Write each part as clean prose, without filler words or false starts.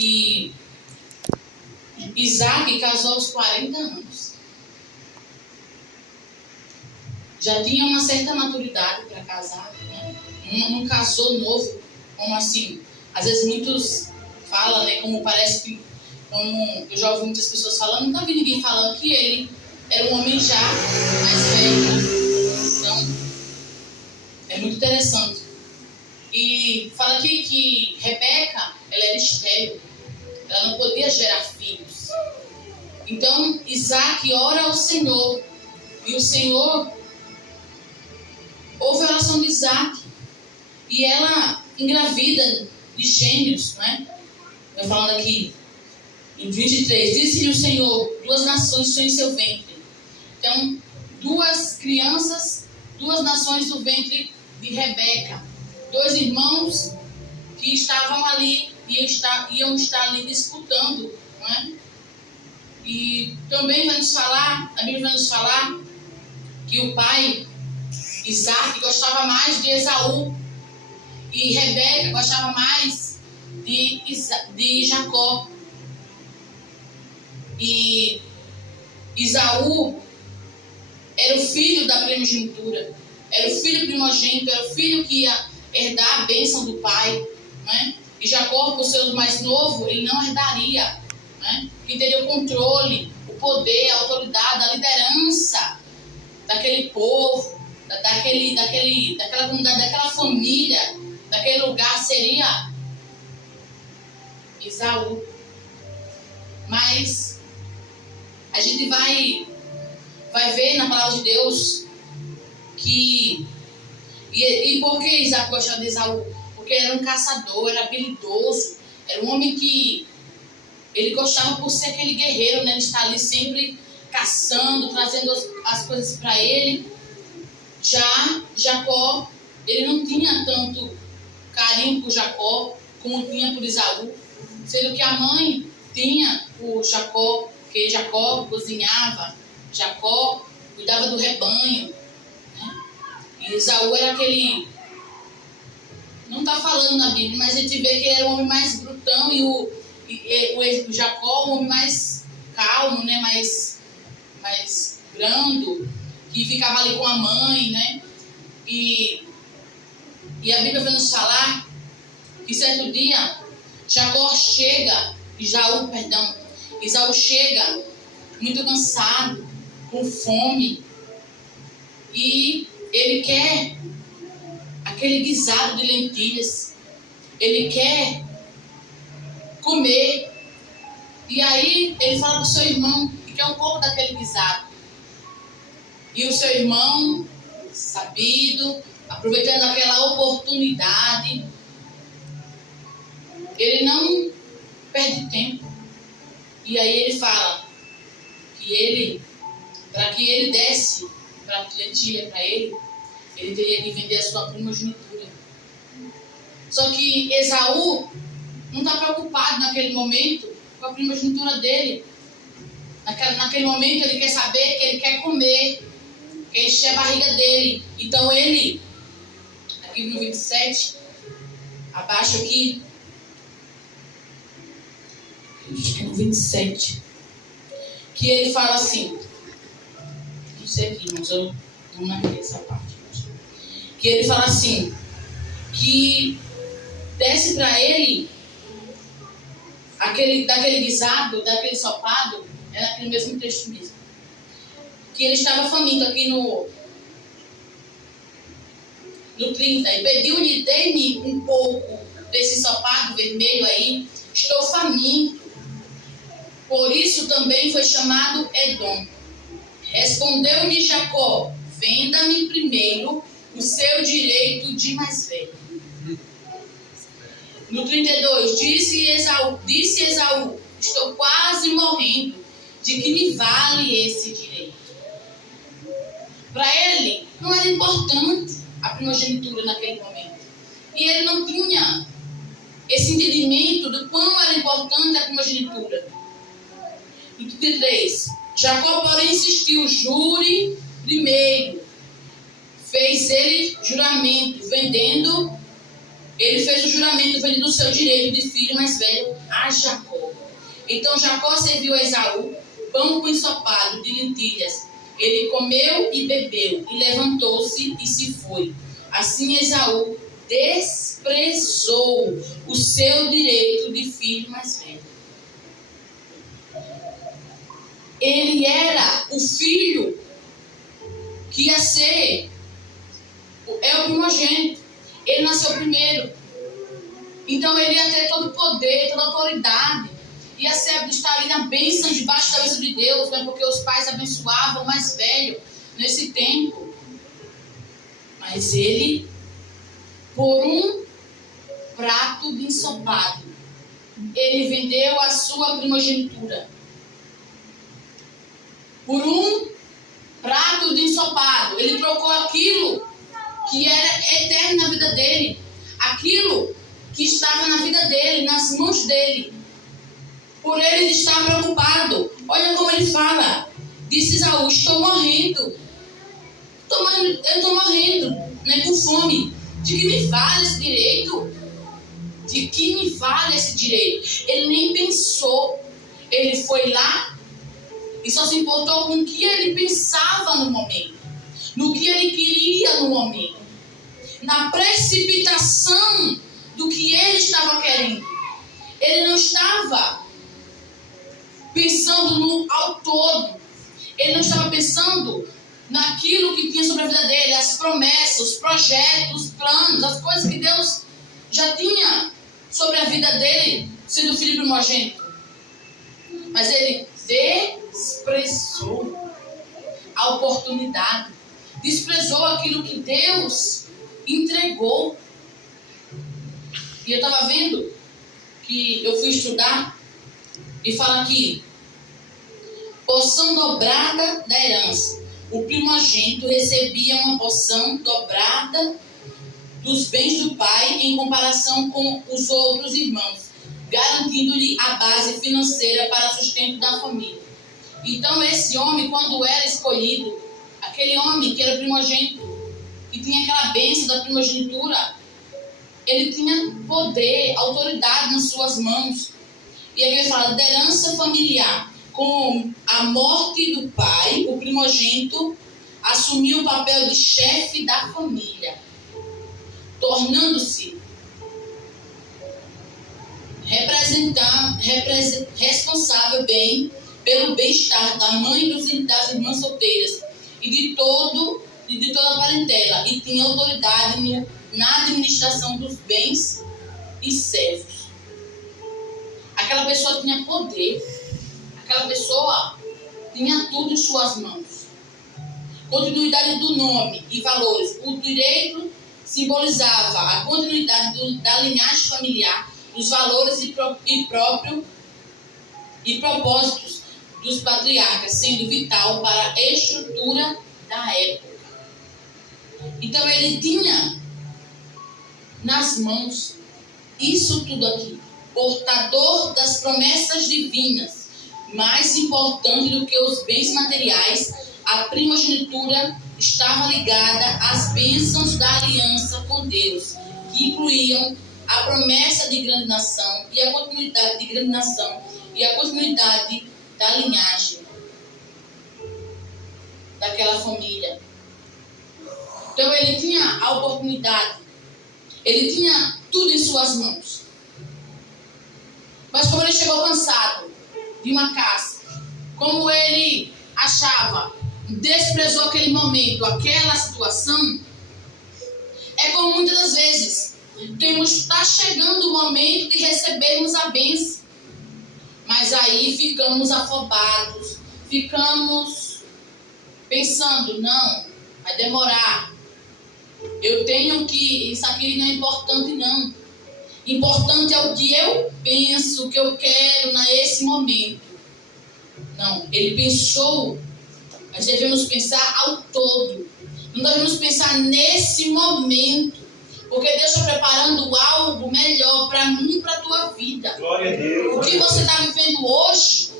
que Isaac casou aos 40 anos. Já tinha uma certa maturidade para casar, né? Não casou novo, como assim? Às vezes muitos falam, né? Como parece que, como eu já ouvi muitas pessoas falando, nunca vi ninguém falando que ele era um homem já mais velho, né? Então, é muito interessante. E fala aqui que Rebeca, ela era estéril, ela não podia gerar filhos. Então, Isaac ora ao Senhor, e o Senhor ouve a oração de Isaac, e ela engravida de gêmeos, né? Eu falando aqui, em 23, disse-lhe o Senhor, 2 nações estão em seu ventre. Então, 2 crianças, 2 nações do ventre de Rebeca. 2 irmãos que estavam ali, iam estar ali disputando, né? E também vai nos falar, a Bíblia vai nos falar que o pai, Isaac, gostava mais de Esaú, e Rebeca gostava mais de Jacó. E Esaú era o filho da primogenitura, era o filho primogênito, era o filho que ia herdar a bênção do pai, né? E Jacó, por ser o mais novo, ele não herdaria, né? Que teria o controle, o poder, a autoridade, a liderança daquele povo, daquela comunidade, daquela família, daquele lugar, seria Esaú. Mas a gente vai ver na palavra de Deus que... E por que Isaac gostava de Esaú? Porque ele era um caçador, era habilidoso, era um homem que ele gostava por ser aquele guerreiro, né? Ele está ali sempre caçando, trazendo as coisas para ele. Já Jacó, ele não tinha tanto carinho por Jacó como tinha por Esaú, sendo que a mãe tinha por Jacó, porque Jacó cozinhava, Jacó cuidava do rebanho, né? E Esaú era aquele... Não está falando na Bíblia, mas a gente vê que ele era o homem mais brutão e o Jacó o homem mais calmo, né? mais brando, que ficava ali com a mãe, né? E a Bíblia vai nos falar que certo dia Esaú chega muito cansado, com fome, e ele quer aquele guisado de lentilhas, ele quer comer, e aí ele fala para o seu irmão que quer um pouco daquele guisado, e o seu irmão, sabido, aproveitando aquela oportunidade, ele não perde tempo, e aí ele fala que para que ele desse para a lentilha para ele teria que vender a sua primogenitura. Só que Esaú não está preocupado naquele momento com a primogenitura dele. Naquele momento ele quer saber que ele quer comer, quer encher a barriga dele. Então ele, aqui no 27, abaixo aqui, acho que é no 27, que ele fala assim, não sei aqui, mas eu não marquei essa parte, que ele fala assim, que desce para ele daquele guisado, daquele sopado, é naquele mesmo texto mesmo, que ele estava faminto aqui no 30, e pediu-lhe, dê-me um pouco desse sopado vermelho aí, estou faminto. Por isso também foi chamado Edom. Respondeu-lhe Jacó, venda-me primeiro o seu direito de mais velho. No 32, disse Esaú, estou quase morrendo, de que me vale esse direito? Para ele, não era importante a primogenitura naquele momento. E ele não tinha esse entendimento do quão era importante a primogenitura. No 33, Jacó, porém, insistiu, jure primeiro. Fez ele juramento, vendendo ele fez o juramento vendendo o seu direito de filho mais velho a Jacó. Então Jacó serviu a Esaú pão com ensopado de lentilhas. Ele comeu e bebeu, e levantou-se e se foi. Assim Esaú desprezou o seu direito de filho mais velho. Ele era o filho que ia ser, é o primogênito. Ele nasceu primeiro. Então ele ia ter todo o poder, toda a autoridade. Ia estar ali na bênção, debaixo da bênção de Deus, né? Porque os pais abençoavam o mais velho nesse tempo. Mas ele, por um prato de ensopado, ele vendeu a sua primogenitura. Por um prato de ensopado, ele trocou aquilo que era eterno na vida dele, aquilo que estava na vida dele, nas mãos dele. Por ele estar preocupado. Olha como ele fala. Disse Esaú: estou morrendo. Eu estou morrendo, né, com fome. De que me vale esse direito? De que me vale esse direito? Ele nem pensou. Ele foi lá e só se importou com o que ele pensava no momento. No que ele queria no momento. Na precipitação do que ele estava querendo. Ele não estava pensando no ao todo. Ele não estava pensando naquilo que tinha sobre a vida dele, as promessas, os projetos, os planos, as coisas que Deus já tinha sobre a vida dele, sendo filho primogênito. Mas ele desprezou a oportunidade, desprezou aquilo que Deus entregou. E eu estava vendo que eu fui estudar e fala aqui: porção dobrada da herança. O primogênito recebia uma porção dobrada dos bens do pai em comparação com os outros irmãos, garantindo-lhe a base financeira para o sustento da família. Então esse homem, quando era escolhido, aquele homem que era primogênito, que tinha aquela bênção da primogenitura, ele tinha poder, autoridade nas suas mãos. E aqui ele fala da herança familiar. Com a morte do pai, o primogênito assumiu o papel de chefe da família, tornando-se responsável pelo bem-estar da mãe e das irmãs solteiras e de toda a parentela, e tinha autoridade na administração dos bens e servos. Aquela pessoa tinha poder, aquela pessoa tinha tudo em suas mãos. Continuidade do nome e valores. O direito simbolizava a continuidade da linhagem familiar, os valores e propósitos dos patriarcas, sendo vital para a estrutura da época. Então ele tinha nas mãos isso tudo aqui, portador das promessas divinas. Mais importante do que os bens materiais, a primogenitura estava ligada às bênçãos da aliança com Deus, que incluíam a promessa de grande nação e a continuidade da linhagem daquela família. Então ele tinha a oportunidade, ele tinha tudo em suas mãos. Mas como ele chegou cansado de uma caça, como ele achava, desprezou aquele momento, aquela situação, é como muitas das vezes está chegando o momento de recebermos a bênção, mas aí ficamos afobados, ficamos pensando: não, vai demorar, eu tenho que, isso aqui não é importante não. Importante é o que eu penso, o que eu quero nesse momento. Não, ele pensou. Nós devemos pensar ao todo. Não devemos pensar nesse momento, porque Deus está preparando algo melhor para mim e para a tua vida. Glória a Deus. O que você está vivendo hoje,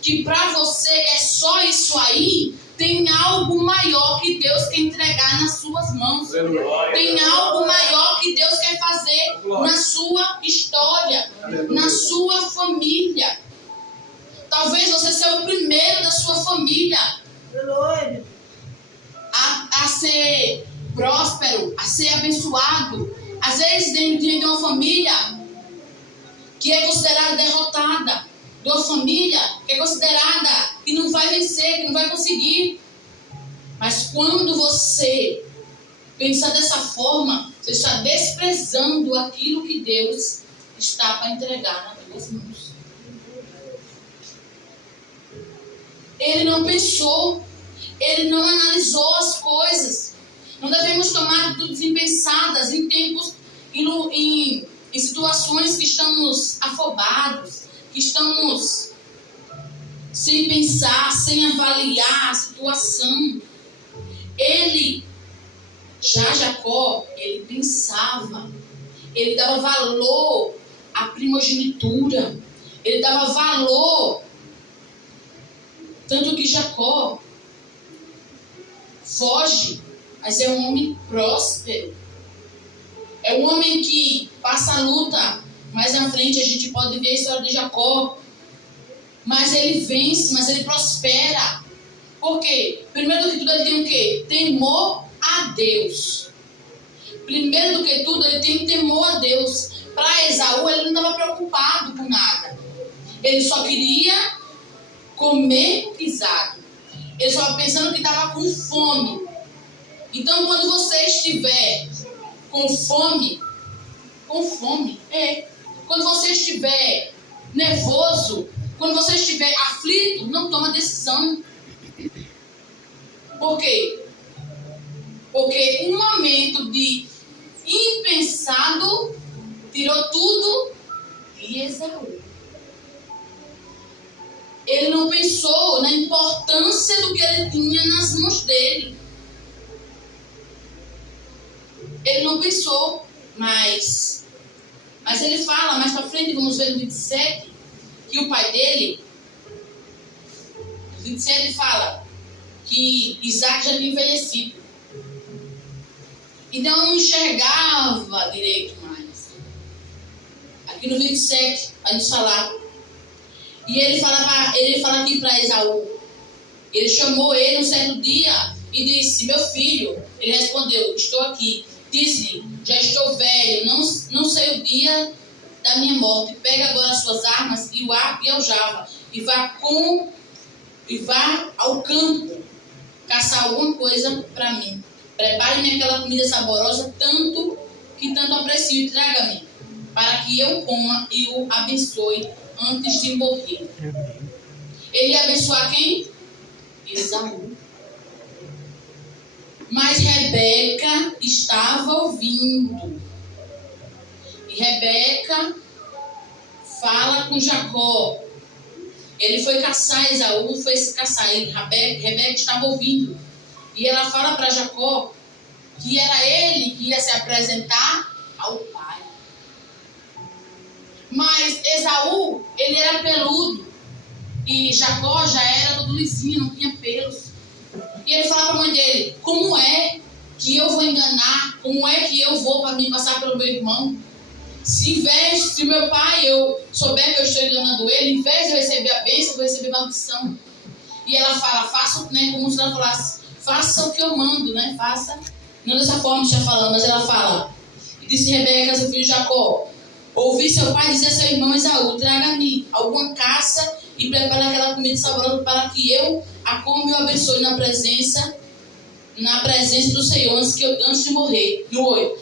que para você é só isso aí, tem algo maior que Deus quer entregar nas suas mãos. Tem algo maior que Deus quer fazer na sua história, na sua família. Talvez você seja o primeiro da sua família a ser próspero, a ser abençoado. Às vezes dentro de uma família que é considerada derrotada, de uma família que é considerada que não vai vencer, que não vai conseguir. Mas quando você pensa dessa forma, você está desprezando aquilo que Deus está para entregar nas tuas mãos. Ele não pensou, ele não analisou as coisas. Não devemos tomar atitudes impensadas em tempos, em situações que estamos afobados, que estamos sem pensar, sem avaliar a situação. Jacó, ele pensava, ele dava valor à primogenitura, ele dava valor. Tanto que Jacó foge, mas é um homem próspero. É um homem que passa a luta. Mais à frente a gente pode ver a história de Jacó. Mas ele vence, mas ele prospera. Por quê? Primeiro do que tudo ele tem o quê? Temor a Deus. Primeiro do que tudo ele tem temor a Deus. Para Esaú ele não estava preocupado com nada. Ele só queria comer pisado. Ele só estava pensando que estava com fome. Então quando você estiver com fome, quando você estiver nervoso, quando você estiver aflito, não toma decisão. Por quê? Porque um momento de impensado tirou tudo de Esaú. Ele não pensou na importância do que ele tinha nas mãos dele. Ele não pensou, mas ele fala, mais para frente, vamos ver no 27, que o pai dele, no 27 fala que Isaac já tinha envelhecido. Então não enxergava direito mais. Aqui no 27, a gente falar. E ele fala aqui para Esaú. Ele chamou ele um certo dia e disse: meu filho. Ele respondeu: estou aqui. Disse-lhe: já estou velho, não sei o dia da minha morte. Pega agora as suas armas e o arco e a aljava e vá ao campo caçar alguma coisa para mim. Prepare-me aquela comida saborosa tanto aprecio e traga-me, para que eu coma e o abençoe antes de morrer. Ele ia abençoar quem? Esaú. Mas Rebeca estava ouvindo. E Rebeca fala com Jacó. Ele foi caçar, Esaú foi se caçar. E Rebeca estava ouvindo. E ela fala para Jacó que era ele que ia se apresentar ao pai. Mas Esaú, ele era peludo. E Jacó já era todo lisinho, não tinha pelos. E ele fala para a mãe dele: como é que eu vou enganar? Como é que eu vou para mim passar pelo meu irmão? Se o meu pai, eu souber que eu estou enganando ele, em vez de eu receber a bênção, eu vou receber maldição. E ela fala, como se ela falasse, faça o que eu mando, né? Faça. Não dessa forma que está falando, mas ela fala. E disse Rebeca, seu filho Jacó: ouvi seu pai dizer a seu irmão Esaú: traga-me alguma caça e prepare aquela comida saborosa para que eu a coma e o abençoe na presença do Senhor antes de morrer. No 8.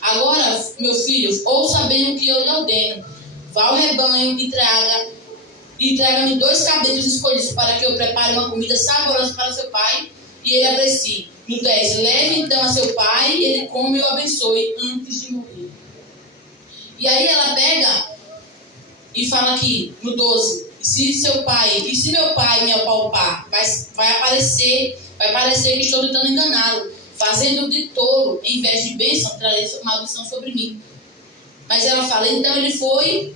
Agora, meu filho, ouça bem o que eu lhe ordeno. Vá ao rebanho e traga-me 2 cabritos escolhidos para que eu prepare uma comida saborosa para seu pai e ele aprecie. No 10, leve então a seu pai e ele come e o abençoe antes de morrer. E aí ela pega e fala aqui, no 12, se meu pai me apalpar, vai parecer que estou tentando enganá-lo, fazendo de tolo, em vez de bênção, trarei maldição sobre mim. Mas ela fala, então ele foi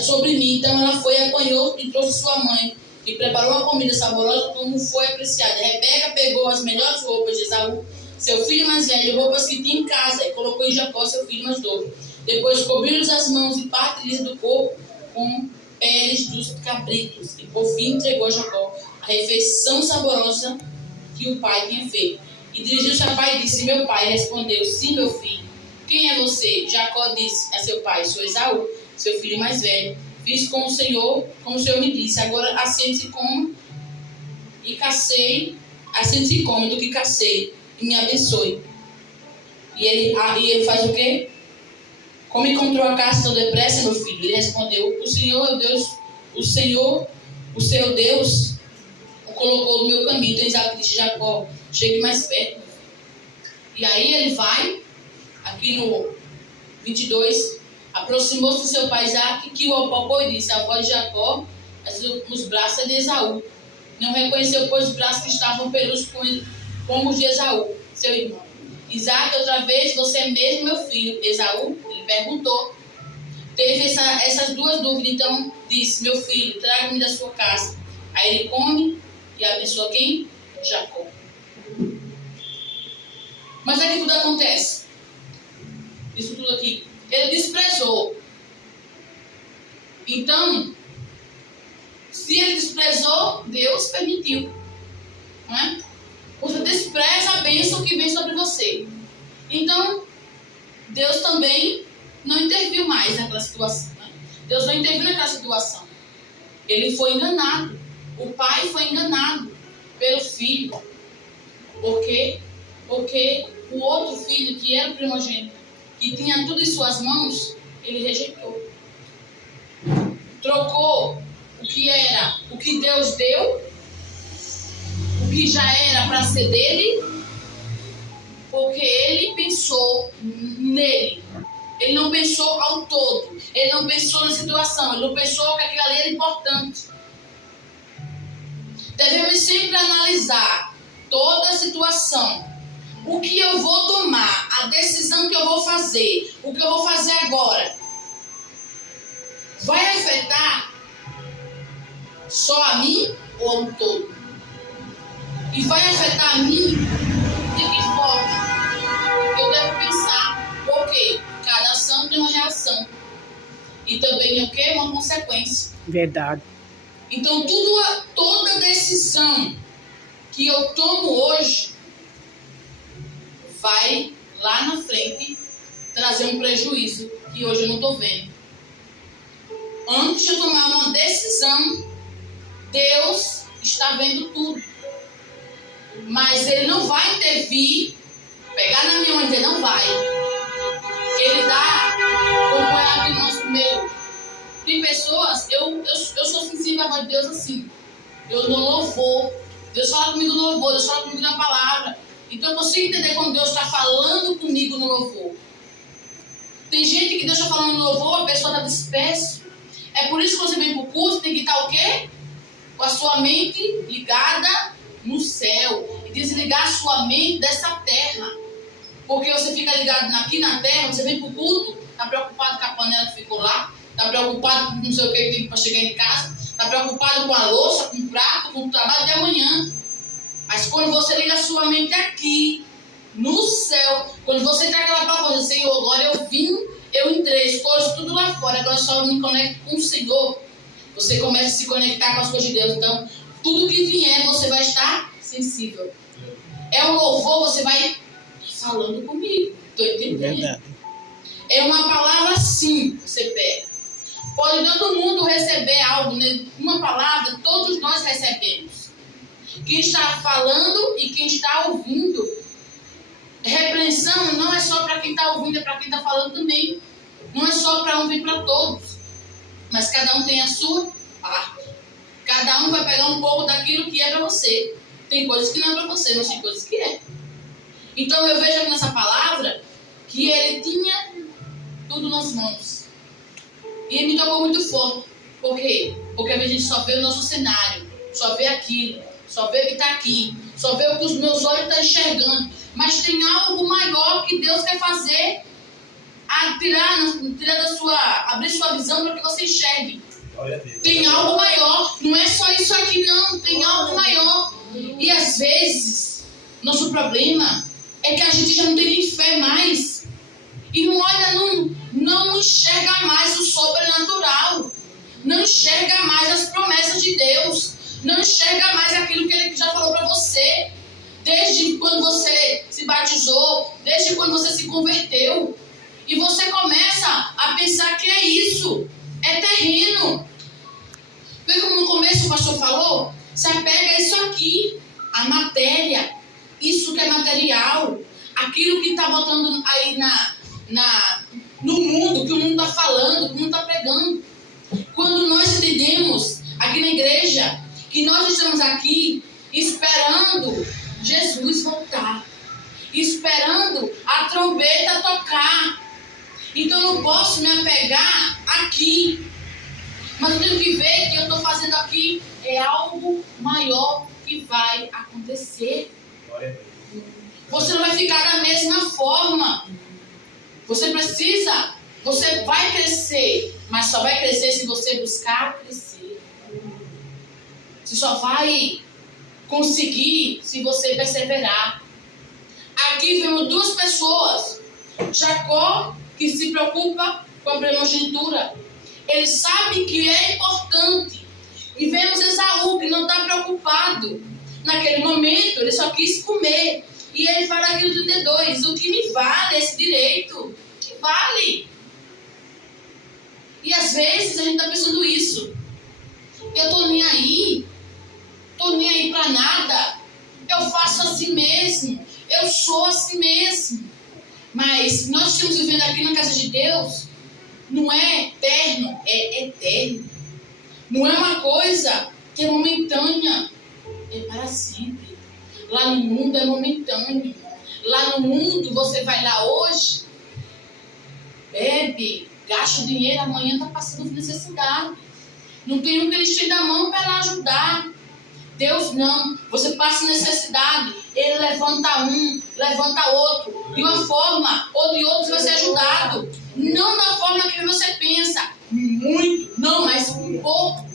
sobre mim, então ela foi, apanhou e trouxe sua mãe, e preparou uma comida saborosa como foi apreciada. Rebeca pegou as melhores roupas de Esaú, seu filho mais velho, roupas que tinha em casa, e colocou em Jacó, seu filho mais novo. Depois cobriu-lhes as mãos e parte lhes do corpo com peles dos cabritos. E por fim entregou a Jacó a refeição saborosa que o pai tinha feito. E dirigiu-se ao pai e disse: meu pai. Respondeu: sim, meu filho. Quem é você? Jacó disse a seu pai: sou Esaú, seu filho mais velho. Fiz como o Senhor me disse. Agora assente-se como e cacei, assente-se come do que cacei e me abençoe. E ele faz o quê? Como encontrou a caça tão depressa, meu filho? Ele respondeu: o Senhor é Deus, o seu Deus, o colocou no meu caminho. Então Isaac disse: Jacó, chegue mais perto. E aí ele vai, aqui no 22, aproximou-se do seu pai Isaac, que o apalpou e disse: a voz de Jacó, mas os braços é de Esaú. Não reconheceu, pois, os braços que estavam peludos como os de Esaú, seu irmão. Isaac, outra vez: você é mesmo meu filho? Esaú, ele perguntou. Teve essas duas dúvidas, então disse: meu filho, traga-me da sua casa. Aí ele come e abençoa quem? Jacó. Mas é que tudo acontece. Isso tudo aqui. Ele desprezou. Então, se ele desprezou, Deus permitiu. Não é? Você despreza a bênção que vem sobre você. Então, Deus também não interviu mais naquela situação. Né? Deus não interviu naquela situação. Ele foi enganado. O pai foi enganado pelo filho. Por quê? Porque o outro filho, que era o primogênito, que tinha tudo em suas mãos, ele rejeitou. Trocou o que Deus deu, o que já era para ser dele, porque ele pensou nele. Ele não pensou ao todo. Ele não pensou na situação. Ele não pensou que aquilo ali era importante. Devemos sempre analisar toda a situação. O que eu vou tomar, a decisão que eu vou fazer, o que eu vou fazer agora, vai afetar só a mim ou ao todo? E vai afetar a mim de que forma? Eu devo pensar, porque cada ação tem uma reação. E também o quê? Uma consequência. Verdade. Então, toda decisão que eu tomo hoje vai lá na frente trazer um prejuízo que hoje eu não estou vendo. Antes de eu tomar uma decisão, Deus está vendo tudo. Mas Ele não vai intervir, pegar na minha mão e dizer: não vai. Ele dá, como é aqui no nosso meio. Tem pessoas, eu sou sensível à voz de Deus assim. Eu no louvor. Deus fala comigo no louvor, Deus fala comigo na palavra. Então eu consigo entender quando Deus está falando comigo no louvor. Tem gente que Deus está falando no louvor, a pessoa está dispersa. É por isso que você vem para o culto, tem que estar o quê? Com a sua mente ligada no céu. E desligar a sua mente dessa terra. Porque você fica ligado aqui na terra, você vem para o culto, está preocupado com a panela que ficou lá, está preocupado com não sei o que tem para chegar em casa, está preocupado com a louça, com o prato, com o trabalho de amanhã. Mas quando você liga a sua mente aqui, no céu, quando você está aquela palavra, Senhor, agora eu vim, eu entrei, as coisas tudo lá fora, agora só me conecto com o Senhor. Você começa a se conectar com as coisas de Deus. Então, tudo que vier, você vai estar sensível. É um louvor, você vai falando comigo. Estou entendendo? Verdade. É uma palavra sim, você pega. Pode todo mundo receber algo, né? Uma palavra, todos nós recebemos. Quem está falando e quem está ouvindo. Repreensão não é só para quem está ouvindo, é para quem está falando também. Não é só para um vir para todos. Mas cada um tem a sua parte. Cada um vai pegar um pouco daquilo que é para você. Tem coisas que não é para você, mas tem coisas que é. Então eu vejo aqui nessa palavra que ele tinha tudo nas mãos. E ele me tocou muito forte. Por quê? Porque a gente só vê o nosso cenário, só vê aquilo, só vê o que está aqui, só vê o que os meus olhos estão enxergando. Mas tem algo maior que Deus quer fazer, abrir sua visão para que você enxergue. Tem algo maior. Não é só isso aqui, não. Tem algo maior. E às vezes, nosso problema é que a gente já não tem nem fé mais. E não olha, não enxerga mais o sobrenatural. Não enxerga mais as promessas de Deus. Não enxerga mais aquilo que Ele já falou para você. Desde quando você se batizou, desde quando você se converteu. E você começa a pensar que é isso. É terreno. Vê como no começo o pastor falou? Se apega a isso aqui. A matéria. Isso que é material. Aquilo que está botando aí no mundo, que o mundo está falando, que o mundo está pregando. Quando nós entendemos aqui na igreja que nós estamos aqui esperando Jesus voltar, esperando a trombeta tocar, então eu não posso me apegar aqui, mas eu tenho que ver que eu estou fazendo aqui é algo maior que vai acontecer. Você não vai ficar da mesma forma. Você vai crescer, mas só vai crescer se você buscar crescer. Você só vai conseguir se você perseverar. Aqui vemos duas pessoas. Jacó, que se preocupa com a primogenitura. Ele sabe que é importante. E vemos Esaú, que não está preocupado. Naquele momento, ele só quis comer. E ele fala aqui no 32, o que me vale esse direito? Que vale? E às vezes a gente está pensando isso. Eu estou nem aí para nada. Eu faço assim mesmo. Eu sou assim mesmo. Mas nós estamos vivendo aqui na casa de Deus, não é eterno, é eterno. Não é uma coisa que é momentânea, é para sempre. Lá no mundo é momentâneo. Lá no mundo você vai lá hoje, bebe, gasta o dinheiro, amanhã está passando necessidade. Não tem um que ele estende a mão para ajudar. Deus não. Você passa necessidade, Ele levanta um, levanta outro. De uma forma ou de outra você vai ser ajudado. Não da forma que você pensa. Muito, não, mas um pouco.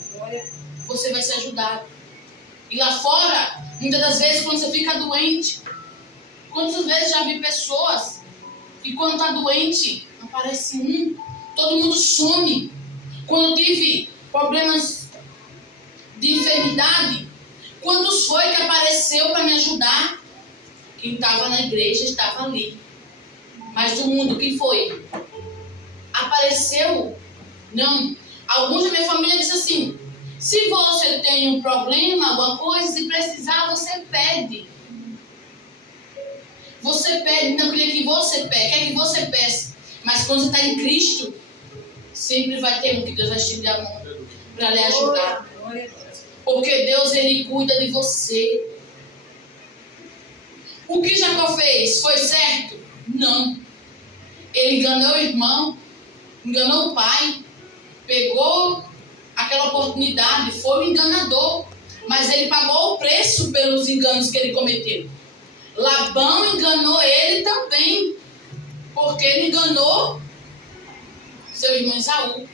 Você vai ser ajudado. E lá fora, muitas das vezes, quando você fica doente, quantas vezes já vi pessoas que quando está doente, aparece um, todo mundo some. Quando eu tive problemas de enfermidade, quantos foi que apareceu para me ajudar? Quem estava na igreja estava ali. Mas do mundo, quem foi? Apareceu? Não. Alguns da minha família disseram assim, se você tem um problema, alguma coisa, se precisar, você pede. Você pede, não queria que você pede, quer que você peça. Mas quando você está em Cristo, sempre vai ter um que Deus vai estender a mão para lhe ajudar. Porque Deus, Ele cuida de você. O que Jacó fez foi certo? Não. Ele enganou o irmão, enganou o pai, pegou aquela oportunidade, foi um enganador, mas ele pagou o preço pelos enganos que ele cometeu. Labão enganou ele também, porque ele enganou seu irmão Esaú.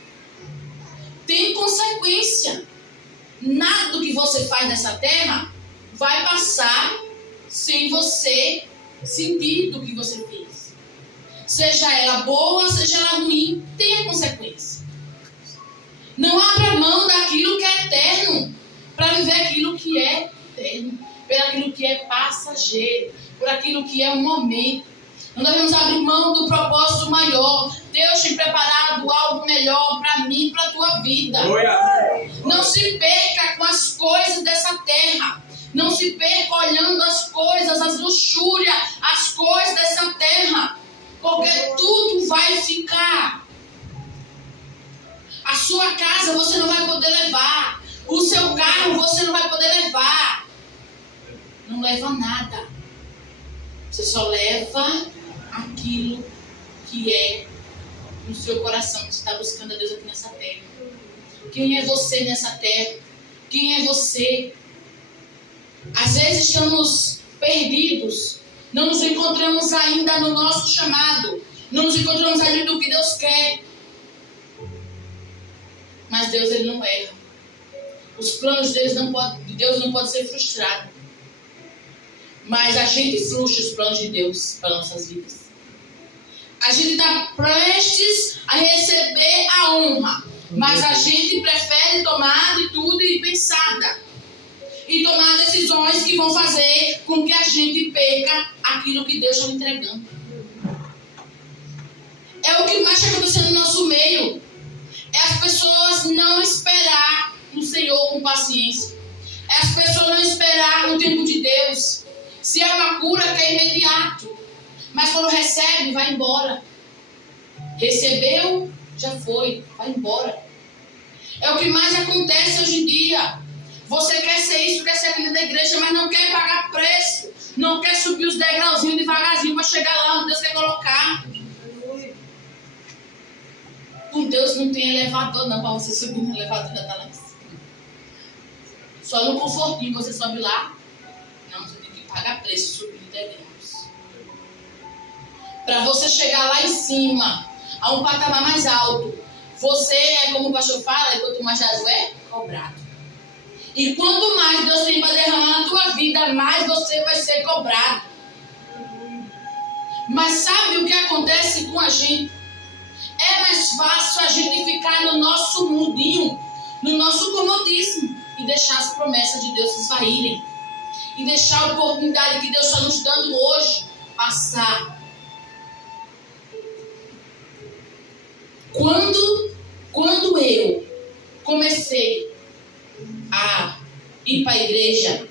Tem consequência. Nada do que você faz nessa terra vai passar sem você sentir do que você fez. Seja ela boa, seja ela ruim, tenha consequência. Não abra mão daquilo que é eterno para viver aquilo que é eterno, por aquilo que é passageiro, por aquilo que é um momento. Não devemos abrir mão do propósito maior. Deus tem preparado algo melhor para mim, para a tua vida. Não se perca com as coisas dessa terra. Não se perca olhando as coisas, as luxúrias, as coisas dessa terra. Porque tudo vai ficar. A sua casa você não vai poder levar. O seu carro você não vai poder levar. Não leva nada. Você só leva aquilo que é no seu coração. Você está buscando a Deus aqui nessa terra. Quem é você nessa terra? Quem é você? Às vezes estamos perdidos. Não nos encontramos ainda no nosso chamado. Não nos encontramos ainda no que Deus quer. Mas Deus, ele não erra. Os planos de Deus não podem ser frustrados. Mas a gente frustra os planos de Deus para nossas vidas. A gente está prestes a receber a honra. Mas a gente prefere tomar atitude pensada. E tomar decisões que vão fazer com que a gente perca aquilo que Deus está entregando. É o que mais está acontecendo no nosso meio. É as pessoas não esperar no Senhor com paciência. É as pessoas não esperar no tempo de Deus. Se é uma cura, que é imediato. Mas quando recebe, vai embora. Recebeu, já foi, vai embora. É o que mais acontece hoje em dia. Você quer ser isso, quer ser aquilo da igreja, mas não quer pagar preço. Não quer subir os degrauzinhos devagarzinho para chegar lá onde Deus quer colocar. Com Deus não tem elevador não, para você subir no elevador, já está lá em cima. Só no confortinho você sobe lá. Não, você tem que pagar preço, subir de degraus. Para você chegar lá em cima, a um patamar mais alto, você é, como o pastor fala, quanto mais Jesus é cobrado. E quanto mais Deus tem para derramar na tua vida, mais você vai ser cobrado. Mas sabe o que acontece com a gente? É mais fácil a gente ficar no nosso mundinho, no nosso comodismo, e deixar as promessas de Deus se esvaírem. E deixar a oportunidade que Deus está nos dando hoje passar. Quando eu comecei a ir para a igreja,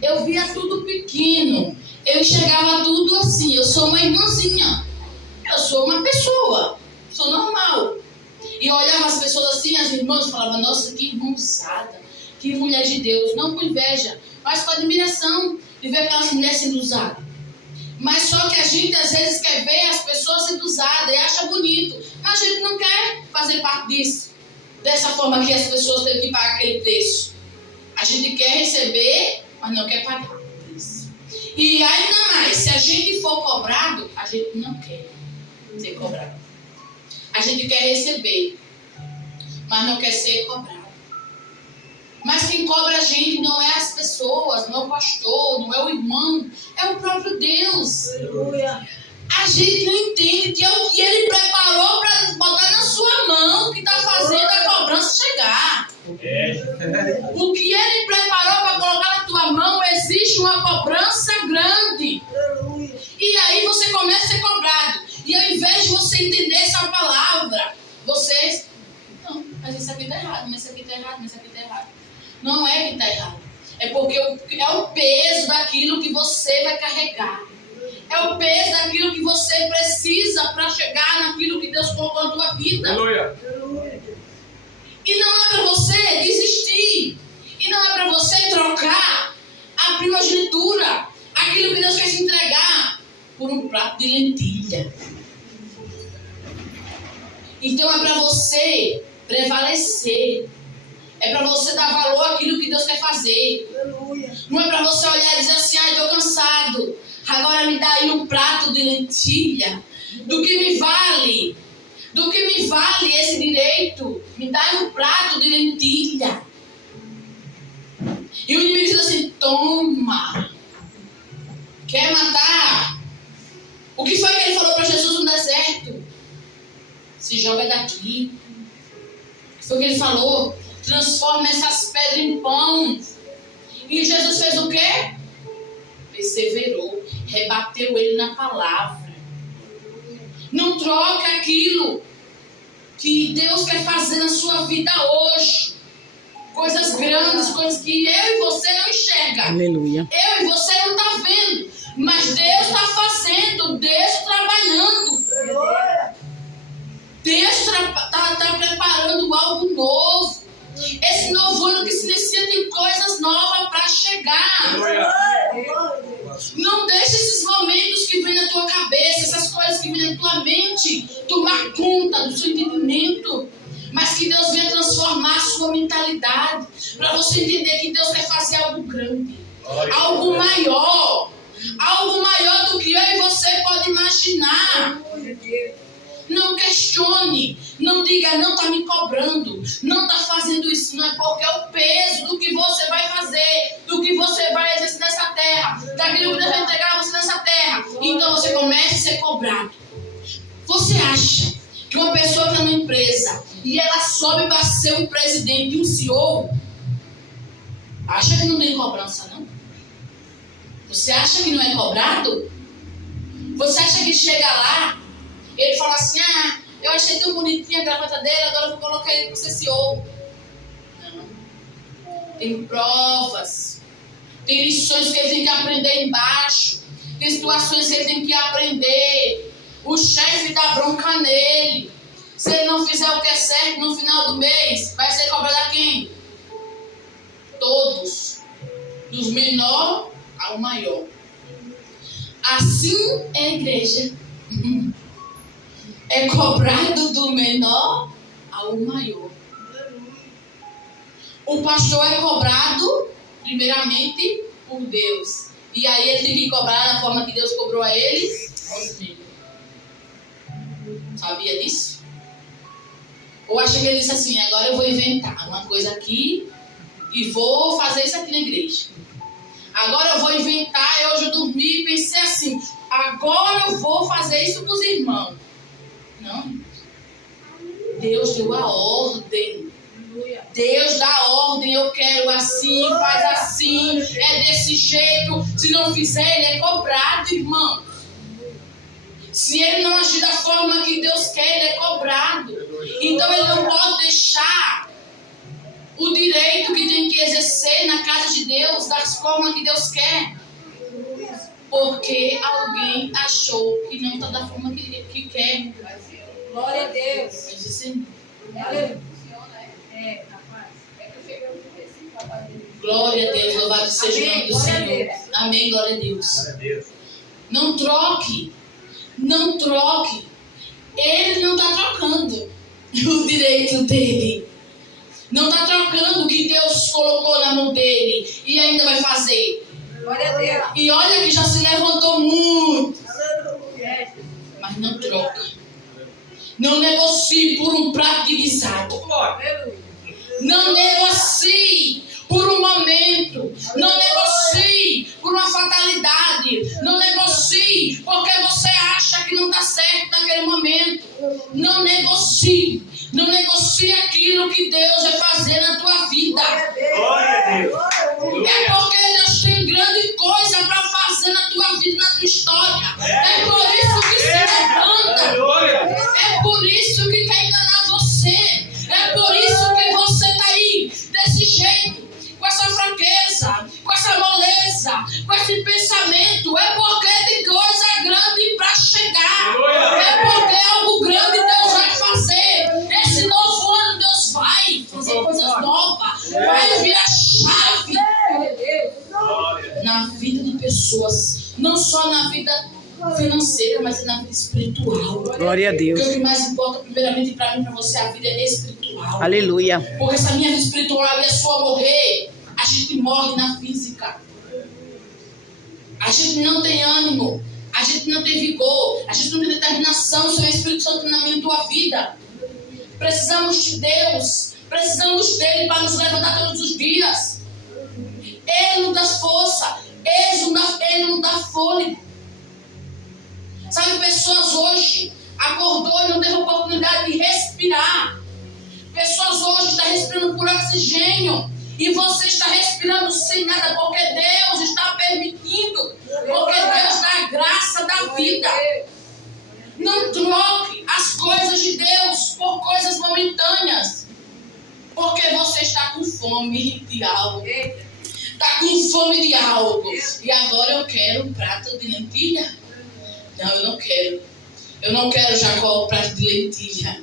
eu via tudo pequeno. Eu enxergava tudo assim. Eu sou uma irmãzinha. Eu sou uma pessoa. Sou normal. E eu olhava as pessoas assim, as irmãs, falavam, nossa, que irmãozada, que mulher de Deus. Não com inveja, mas com admiração de ver aquelas mulheres sendo usadas. Mas só que a gente às vezes quer ver as pessoas sendo usadas e acha bonito. Mas a gente não quer fazer parte disso. Dessa forma que as pessoas têm que pagar aquele preço. A gente quer receber, mas não quer pagar isso. E ainda mais, se a gente for cobrado, a gente não quer ser cobrado. A gente quer receber, mas não quer ser cobrado. Mas quem cobra a gente não é as pessoas, não é o pastor, não é o irmão, é o próprio Deus. Aleluia. A gente não entende que é o que Ele preparou para botar na sua mão que está fazendo a cobrança chegar. O que Ele preparou para colocar na tua mão, existe uma cobrança grande. Aleluia. E aí você começa a ser cobrado. E ao invés de você entender essa palavra, você... Não, mas isso aqui está errado, mas isso aqui está errado, mas isso aqui está errado. Não é que está errado. É porque é o peso daquilo que você vai carregar. É o peso daquilo que você precisa para chegar naquilo que Deus colocou na tua vida. Aleluia. E não é para você desistir. E não é para você trocar a primogenitura, aquilo que Deus quer te entregar, por um prato de lentilha. Então é para você prevalecer. É para você dar valor àquilo que Deus quer fazer. Aleluia. Não é para você olhar e dizer assim, estou cansado. Agora me dá aí um prato de lentilha. Do que me vale? Do que me vale esse direito? Me dá aí um prato de lentilha. E o inimigo diz assim, toma. Quer matar? O que foi que ele falou para Jesus no deserto? Se joga daqui. O que foi que ele falou? Transforma essas pedras em pão. E Jesus fez o quê? Perseverou. Rebateu ele na palavra. Não troca aquilo que Deus quer fazer na sua vida hoje. Coisas grandes, coisas que eu e você não enxerga. Aleluia. Eu e você não está vendo. Mas Deus está fazendo, Deus trabalhando. Aleluia. Deus está preparando algo novo. Esse novo ano que se inicia tem coisas novas para chegar. Não deixe esses momentos que vêm na tua cabeça, essas coisas que vêm na tua mente, tomar conta do seu entendimento. Mas que Deus venha transformar a sua mentalidade. Para você entender que Deus quer fazer algo grande. Algo maior. Algo maior do que eu e você pode imaginar. Não questione. Não diga, não está me cobrando, não está fazendo isso, não é porque é o peso do que você vai fazer, do que você vai exercer nessa terra, daquilo que Deus vai entregar a você nessa terra. Então você começa a ser cobrado. Você acha que uma pessoa está numa empresa e ela sobe para ser um presidente e um CEO, acha que não tem cobrança, não? Você acha que não é cobrado? Você acha que chega lá, ele fala assim, eu achei tão bonitinha a gravata dele, agora eu vou colocar ele para ser CEO. Não. Tem provas, tem lições que ele tem que aprender embaixo, tem situações que ele tem que aprender. O chefe dá bronca nele. Se ele não fizer o que é certo no final do mês, vai ser cobrado a quem? Todos. Dos menor ao maior. Assim é a igreja. É cobrado do menor ao maior. O pastor é cobrado, primeiramente, por Deus. E aí ele tem que cobrar da forma que Deus cobrou a ele. Sabia disso? Ou acha que ele disse assim, agora eu vou inventar uma coisa aqui e vou fazer isso aqui na igreja. Agora eu vou inventar, hoje eu dormi e pensei assim, agora eu vou fazer isso com os irmãos. Não. Deus deu a ordem. Deus dá a ordem, eu quero assim, faz assim, é desse jeito. Se não fizer, ele é cobrado, irmão. Se ele não agir da forma que Deus quer, ele é cobrado. Então ele não pode deixar o direito que tem que exercer na casa de Deus, das formas que Deus quer. Porque alguém achou que não está da forma que quer. Glória a Deus. Mas assim, glória a Deus, louvado seja o nome do Senhor. Amém, glória a Deus. Não troque. Não troque. Ele não está trocando o direito dele. Não está trocando o que Deus colocou na mão dele. E ainda vai fazer. Glória a Deus. E olha que já se levantou muito. Mas não troca. Não negocie por um prato de guisado. Não negocie por um momento. Não negocie por uma fatalidade. Não negocie porque você acha que não está certo naquele momento. Não negocie. Não negocie aquilo que Deus vai fazer na tua vida. Glória a Deus. É porque Deus tem grande coisa para fazer na tua vida, na tua história. É por isso que se levanta. É por isso que quer enganar você. É por isso que você está aí desse jeito, com essa fraqueza, com essa moleza, com esse pensamento. É porque tem coisa grande para chegar. É porque algo grande Deus vai fazer. Esse novo ano Deus vai fazer coisas novas. Vai virar chave na vida de pessoas. Não só na vida financeira, mas na vida espiritual. Glória a Deus. Porque o que mais importa, primeiramente, para mim e para você, a vida é espiritual. Aleluia. Porque se a minha vida espiritual e a sua morrer, a gente morre na física. A gente não tem ânimo, a gente não tem vigor, a gente não tem determinação. Seu Espírito Santo na minha e tua vida. Precisamos de Deus, precisamos dele para nos levantar todos os dias. Ele nos dá força, ele nos dá fôlego. Sabe, pessoas hoje acordou e não teve oportunidade de respirar. Pessoas hoje estão respirando por oxigênio e você está respirando sem nada, porque Deus está permitindo, porque Deus dá a graça da vida. Não troque as coisas de Deus por coisas momentâneas, porque você está com fome de algo. Está com fome de algo. E agora eu quero um prato de lentilha. Não, eu não quero. Eu não quero Jacó o prato de lentilha.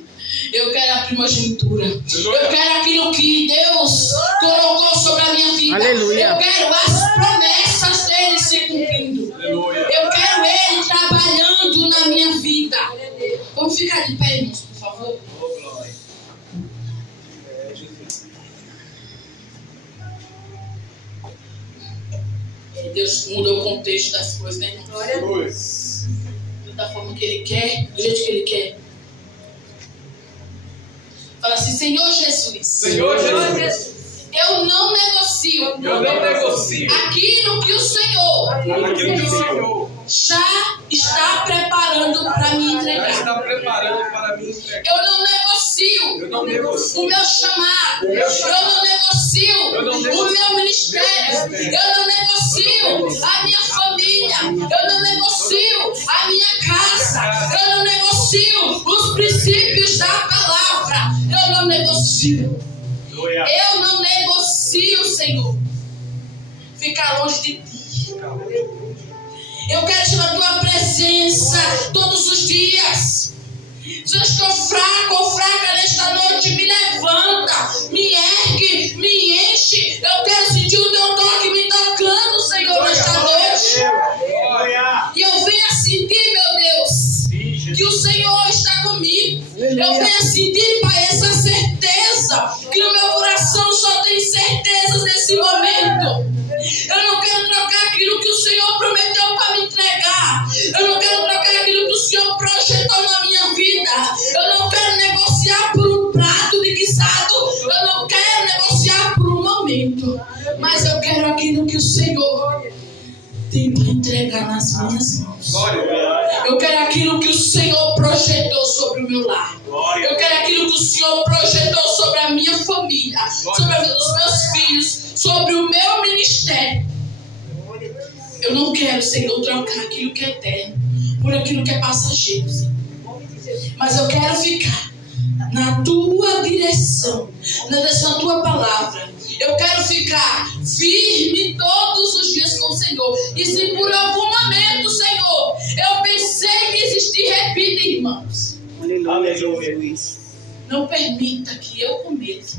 Eu quero a primogenitura. Eu quero aquilo que Deus colocou sobre a minha vida. Aleluia. Eu quero as promessas dele se cumprindo. Aleluia. Eu quero ele trabalhando na minha vida. Vamos ficar de pé, irmãos, por favor. Oh, glória. Deus muda o contexto das coisas, né, irmãos? Glória a Deus. Da forma que ele quer, do jeito que ele quer. Fala assim, Senhor Jesus. Senhor Jesus. Eu não negocio. Eu não negocio. Aquilo que o Senhor Aquilo que o Senhor já está preparando para me já entregar. está preparando para mim entregar. Eu não negocio Eu não negocio. o meu chamado. O meu Eu chamado. não negocio Eu não o negocio. meu ministério. Eu não negocio a minha família. Eu não negocio a minha casa. Eu não negocio os princípios da palavra. Eu não negocio. Eu não negocio, Senhor, ficar longe de Ti. Eu quero estar na Tua presença todos os dias. Se eu estou fraco ou fraca nesta noite, me levanta, me ergue, me enche. Eu quero sentir o Teu toque me tocando, Senhor, nesta noite. E eu venho a sentir, meu Deus, que o Senhor está comigo. Eu venho a sentir, Pai, essa certeza, que no meu coração só tem certezas nesse momento. Eu não quero trocar aquilo que o Senhor prometeu para me entregar. Eu não quero trocar aquilo que o Senhor projetou na minha vida. Eu não quero negociar por um prato de guisado. Eu não quero negociar por um momento. Mas eu quero aquilo que o Senhor tem para entregar nas minhas mãos. Eu quero aquilo que o Senhor projetou sobre o meu lar. Eu quero aquilo que o Senhor projetou sobre a minha família, sobre a vida dos meus filhos, sobre o meu ministério. Eu não quero, Senhor, trocar aquilo que é eterno por aquilo que é passageiro, Senhor. Mas eu quero ficar na Tua direção, na direção da Tua palavra. Eu quero ficar firme todos os dias com o Senhor. E se por algum momento, Senhor, eu pensei que existia, repita, irmãos. Aleluia. Não permita que eu cometa,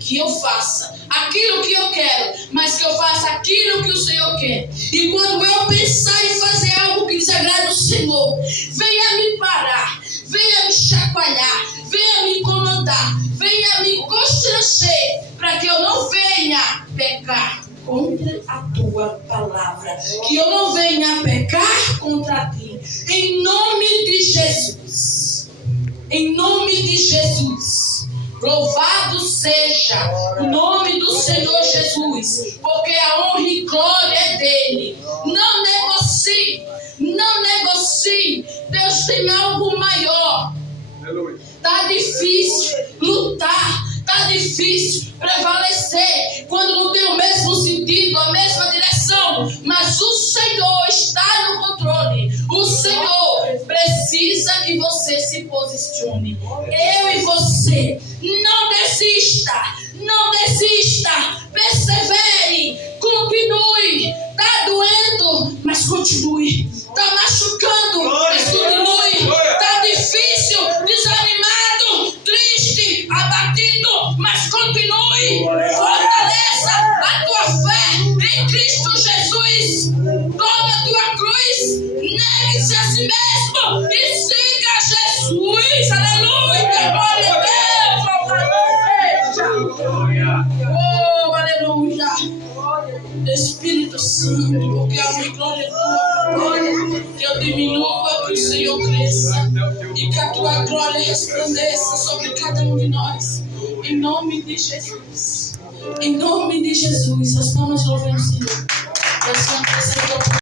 que eu faça aquilo que eu quero, mas que eu faça aquilo que o Senhor quer. E quando eu pensar em fazer algo que desagrada o Senhor, venha me parar, venha me chacoalhar, venha me incomodar, venha me constranger, para que eu não venha pecar contra a Tua palavra, que eu não venha pecar contra Ti, em nome de Jesus. Em nome de Jesus, louvado seja o nome do Senhor Jesus, porque a honra e glória é dele. Não negocie, não negocie. Deus tem algo maior. Está difícil lutar, está difícil prevalecer quando não tem o mesmo sentido, a mesma direção, mas o Senhor está no controle. O Senhor precisa que você se posicione. Eu e você, não desista, não desista, persevere, continue. Está doendo, mas continue. Está machucando, mas continue. Está difícil, desanimado, triste, abatido, mas continue. Fortaleça a tua fé em Cristo Jesus. Toma a tua cruz, negue-se a si mesmo e siga Jesus. Aleluia, glória a Deus, louvado seja. Oh, aleluia. Espírito Santo, porque a minha glória é tua, glória, que eu diminua, que o Senhor cresça e que a tua glória resplandeça sobre cada um de nós, em nome de Jesus. Em nome de Jesus, as palmas louvam o Senhor.